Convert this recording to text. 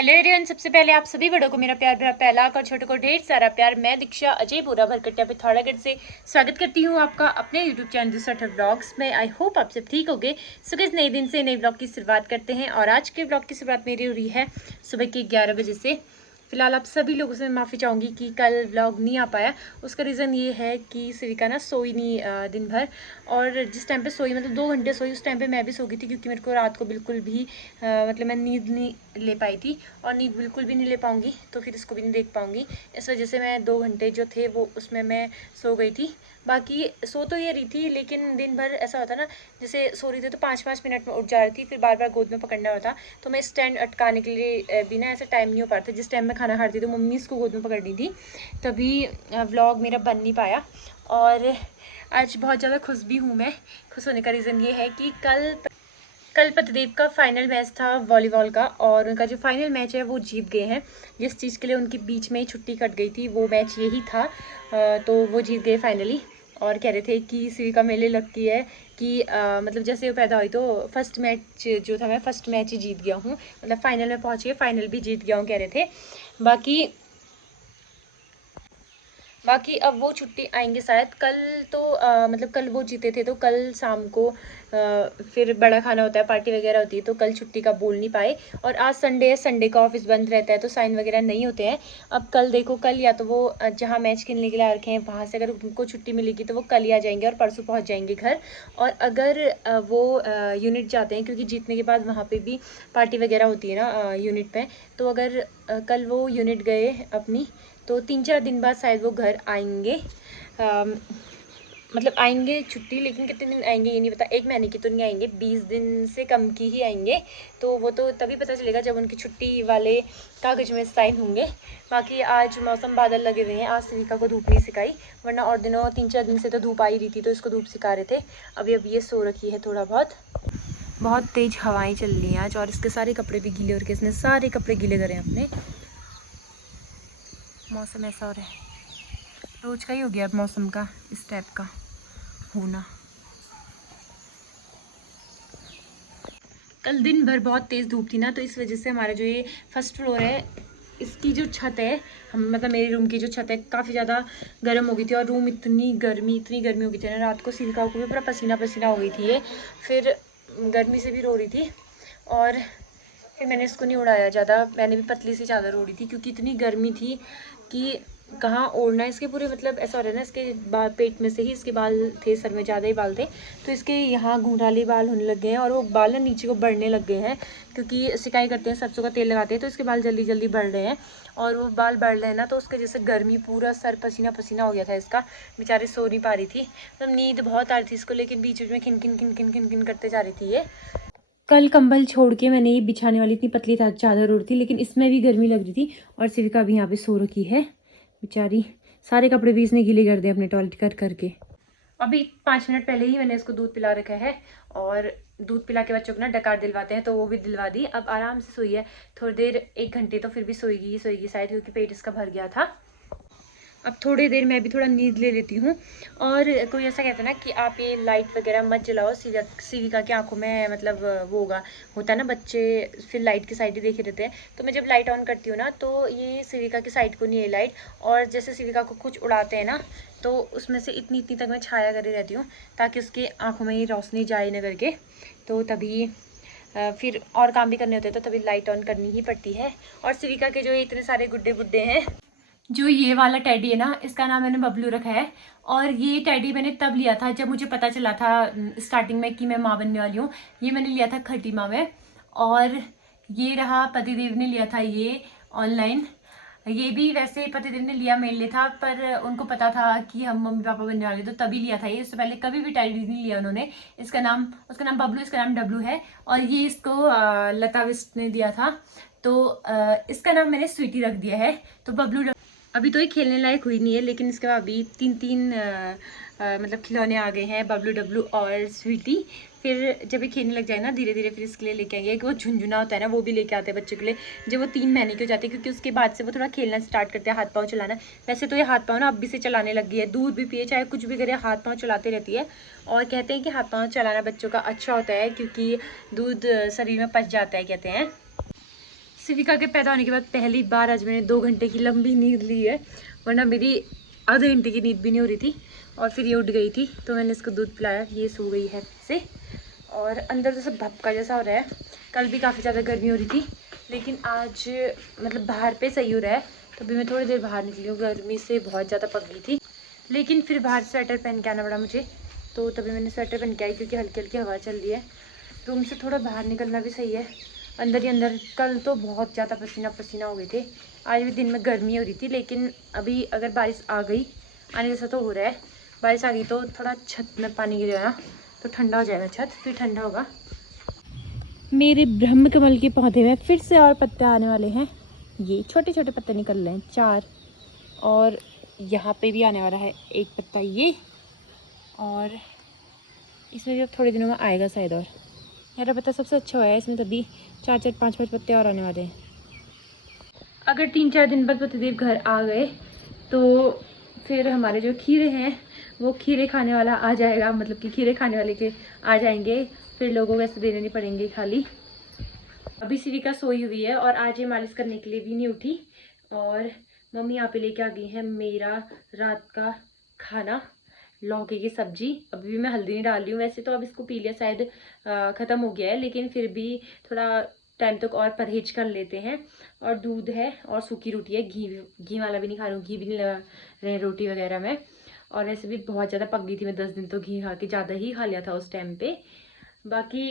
Hello everyone, सबसे पहले आप सभी बड़ों को मेरा प्यार भरा पहला और छोटों को ढेर सारा प्यार। मैं दीक्षा अजय पूरा भरकटिया पिथौरागढ़ से स्वागत करती हूँ आपका अपने यूट्यूब चैनल दूसरा व्लॉग्स में। आई होप आप सब ठीक होगे। सो इस नए दिन से नए ब्लॉग की शुरुआत करते हैं और आज के ब्लॉग की शुरुआत मेरी हो रही है सुबह के 11 बजे से। फिलहाल आप सभी लोगों से माफ़ी चाहूँगी कि कल व्लॉग नहीं आ पाया। उसका रीज़न ये है कि सिविका ना सोई नहीं दिन भर, और जिस टाइम पे सोई मतलब 2 घंटे सोई, उस टाइम पे मैं भी सो गई थी क्योंकि मेरे को रात को बिल्कुल भी मतलब मैं नींद नहीं ले पाई थी और नींद बिल्कुल भी नहीं ले पाऊँगी तो फिर इसको भी नहीं देख पाऊँगी। इस वजह से मैं 2 घंटे जो थे वो उसमें मैं सो गई थी। बाकी सो तो ये रही थी लेकिन दिन भर ऐसा होता ना, जैसे सो रही थी तो 5-5 मिनट में उठ जा रही थी, फिर बार बार गोद में पकड़ना होता। तो मैं स्टैंड अटकाने के लिए भी ना ऐसा टाइम नहीं हो पाता। जिस टाइम में खाना खाती थी तो मम्मी इसको गोद में पकड़नी थी, तभी व्लॉग मेरा बन नहीं पाया। और आज बहुत ज़्यादा खुश भी हूँ मैं। खुश होने का रीज़न ये है कि कल पतिदेव का फाइनल मैच था वॉलीबॉल का, और उनका जो फाइनल मैच है वो जीत गए हैं। जिस चीज़ के लिए उनकी बीच में ही छुट्टी कट गई थी वो मैच यही था। तो वो जीत गए फाइनली। और कह रहे थे कि सिविका मेले लगती है कि मतलब जैसे वो पैदा हुई तो फर्स्ट मैच जो था, मैं फर्स्ट मैच ही जीत गया हूँ, मतलब फाइनल में पहुँची, फाइनल भी जीत गया हूँ कह रहे थे। बाकी अब वो छुट्टी आएंगे शायद कल। तो मतलब कल वो जीते थे तो कल शाम को फिर बड़ा खाना होता है, पार्टी वगैरह होती है, तो कल छुट्टी का बोल नहीं पाए। और आज संडे है, संडे का ऑफिस बंद रहता है तो साइन वगैरह नहीं होते हैं। अब कल देखो, कल या तो वो जहाँ मैच खेलने के लिए आ रखे हैं वहाँ से अगर उनको छुट्टी मिलेगी तो वो कल ही आ जाएंगे और परसों पहुँच जाएंगे घर। और अगर वो यूनिट जाते हैं, क्योंकि जीतने के बाद वहाँ पर भी पार्टी वगैरह होती है ना यूनिट पे, तो अगर कल वो यूनिट गए अपनी तो 3-4 दिन बाद शायद वो घर आएंगे। मतलब आएंगे छुट्टी, लेकिन कितने दिन आएंगे ये नहीं पता। 1 महीने की तो नहीं आएंगे, 20 दिन से कम की ही आएंगे। तो वो तो तभी पता चलेगा जब उनकी छुट्टी वाले कागज़ में साइन होंगे। बाकी आज मौसम बादल लगे हुए हैं। आज सिविका को धूप नहीं सिखाई, वरना और दिनों 3-4 दिन से तो धूप आ ही रही थी तो इसको धूप सिखा रहे थे। अभी ये सो रखी है थोड़ा बहुत। बहुत तेज़ हवाएँ चल रही हैं आज, और इसके सारे कपड़े भी गीले हो रखे, इसने सारे कपड़े गीले करे हैं अपने। मौसम ऐसा हो रहा है, रोज का ही हो गया अब मौसम का इस टाइप का होना। कल दिन भर बहुत तेज़ धूप थी ना, तो इस वजह से हमारा जो ये फर्स्ट फ्लोर है, इसकी जो छत है, हम मतलब मेरे रूम की जो छत है, काफ़ी ज़्यादा गर्म हो गई थी। और रूम इतनी गर्मी हो गई थी ना, रात को सिल्का को भी पूरा पसीना पसीना हो गई थी ये। फिर गर्मी से भी रो रही थी और फिर मैंने इसको नहीं उड़ाया ज़्यादा। मैंने भी पतली सी चादर ओढ़ी थी क्योंकि इतनी गर्मी थी कि कहाँ ओढ़ना। इसके पूरे मतलब ऐसा हो रहा है ना, इसके पेट में से ही इसके बाल थे, सर में ज़्यादा ही बाल थे, तो इसके यहाँ घुंघराले बाल होने लग गए हैं और वो बाल ना नीचे को बढ़ने लग गए हैं, क्योंकि सिकाई करते हैं, सरसों का तेल लगाते हैं, तो इसके बाल जल्दी जल्दी बढ़ रहे हैं। और वो बाल बढ़ रहे हैं ना, तो उसके जैसे गर्मी, पूरा सर पसीना पसीना हो गया था इसका। बेचारी सो नहीं पा रही थी, मतलब नींद बहुत आ रही थी इसको, लेकिन बीच बीच में खिन खिन खिन खिन खिन खिन करते जा रही थी ये। कल कंबल छोड़ के मैंने ये बिछाने वाली इतनी पतली चादर ओढ़ी थी, लेकिन इसमें भी गर्मी लग रही थी। और सिविका भी यहाँ पे सो रखी है बेचारी। सारे कपड़े भी इसने गीले कर दिए अपने टॉयलेट कर करके। अभी 5 मिनट पहले ही मैंने इसको दूध पिला रखा है, और दूध पिला के बच्चों को ना डकार दिलवाते हैं तो वो भी दिलवा दी। अब आराम से सोई है, थोड़ी देर 1 घंटे तो फिर भी सोएगी शायद, क्योंकि पेट इसका भर गया था। अब थोड़ी देर मैं भी थोड़ा नींद ले लेती हूँ। और कोई ऐसा कहता है ना कि आप ये लाइट वगैरह मत जलाओ, सिविका की आंखों में मतलब वो होता है ना, बच्चे फिर लाइट की साइड ही देखे रहते हैं। तो मैं जब लाइट ऑन करती हूँ ना, तो ये सिविका की साइड को नहीं है लाइट, और जैसे सिविका को कुछ उड़ाते हैं ना, तो उसमें से इतनी इतनी तक मैं छाया करे रहती हूँ ताकि उसकी आँखों में ये रोशनी जाए न करके। तो तभी फिर और काम भी करने होते हैं तो तभी लाइट ऑन करनी ही पड़ती है। और सिविका के जो इतने सारे गुड्डे गुड्डे हैं, जो ये वाला टैडी है ना, इसका नाम मैंने बबलू रखा है। और ये टैडी मैंने तब लिया था जब मुझे पता चला था स्टार्टिंग में कि मैं माँ बनने वाली हूँ। ये मैंने लिया था खटी माँ में। और ये रहा पतिदेव ने लिया था ये ऑनलाइन। ये भी वैसे पतिदेव ने लिया मेरे लिए था, पर उनको पता था कि हम मम्मी पापा बनने वाले, तो तभी लिया था ये। इससे पहले कभी भी टैडी नहीं लिया उन्होंने। उसका नाम बबलू, इसका नाम डब्लू है। और ये इसको लता विस्ट ने दिया था, तो इसका नाम मैंने स्वीटी रख दिया है। तो बबलू अभी तो ये खेलने लायक हुई नहीं है, लेकिन इसके बाद अभी 3-3 मतलब खिलौने आ गए हैं, बबलू, डब्लू और स्वीटी। फिर जब ये खेलने लग जाए ना धीरे धीरे, फिर इसके लिए लेके आएंगे। एक वो झुंझुना होता है ना, वो भी लेके आते हैं बच्चों के लिए जब वो 3 महीने के हो जाते हैं, क्योंकि उसके बाद से वो थोड़ा खेलना स्टार्ट करते हैं, हाथ पाँव चलाना। वैसे तो ये हाथ पाँव ना अभी से चलाने लग गई है, दूध भी पिए चाहे कुछ भी करे, हाथ पाँव चलाते रहती है। और कहते हैं कि हाथ पाँव चलाना बच्चों का अच्छा होता है, क्योंकि दूध शरीर में पच जाता है कहते हैं। सिविका के पैदा होने के बाद पहली बार आज मैंने 2 घंटे की लंबी नींद ली है, वरना मेरी आधे घंटे की नींद भी नहीं हो रही थी। और फिर ये उठ गई थी तो मैंने इसको दूध पिलाया, ये सो गई है से। और अंदर तो सब भपका जैसा हो रहा है। कल भी काफ़ी ज़्यादा गर्मी हो रही थी, लेकिन आज मतलब बाहर पे सही हो रहा है। तो अभी मैं थोड़ी देर बाहर निकली हूँ, गर्मी से बहुत ज़्यादा पक गई थी, लेकिन फिर बाहर स्वेटर पहन के आना पड़ा मुझे। तो तभी मैंने स्वेटर पहन के आई, क्योंकि हल्की हल्की हवा चल रही है। रूम से थोड़ा बाहर निकलना भी सही है, अंदर ही अंदर। कल तो बहुत ज़्यादा पसीना पसीना हो गए थे। आज भी दिन में गर्मी हो रही थी, लेकिन अभी अगर बारिश आ गई, आने जैसा तो हो रहा है, बारिश आ गई तो थोड़ा छत में पानी गिर जाएगा तो ठंडा हो जाएगा छत, फिर ठंडा होगा। मेरे ब्रह्म कमल के पौधे में फिर से और पत्ते आने वाले हैं। ये छोटे छोटे पत्ते निकल रहे हैं 4, और यहाँ पे भी आने वाला है एक पत्ता ये, और इसमें भी अब थोड़े दिनों में आएगा शायद। और मेरा पत्ता सबसे अच्छा हुआ है, इसमें तभी 4 5 पत्ते और आने वाले हैं। अगर 3 4 दिन बाद पतिदेव घर आ गए तो फिर हमारे जो खीरे हैं वो खीरे खाने वाला आ जाएगा, मतलब कि खीरे खाने वाले के आ जाएंगे, फिर लोगों को ऐसे देने नहीं पड़ेंगे खाली। अभी सिविका सोई हुई है और आज ये मालिश करने के लिए भी नहीं उठी। और मम्मी यहाँ पे लेके आ गई है मेरा रात का खाना, लौकी की सब्जी। अभी भी मैं हल्दी नहीं डाल रही हूँ, वैसे तो अब इसको पी लिया शायद ख़त्म हो गया है, लेकिन फिर भी थोड़ा टाइम तक और परहेज कर लेते हैं। और दूध है और सूखी रोटी है, घी वाला भी नहीं खा रही हूँ, घी भी नहीं लगा रहे रोटी वगैरह में। और वैसे भी बहुत ज़्यादा पक गई थी, मैं 10 दिन तो घी खा के ज़्यादा ही खा लिया था उस टाइम पे। बाकी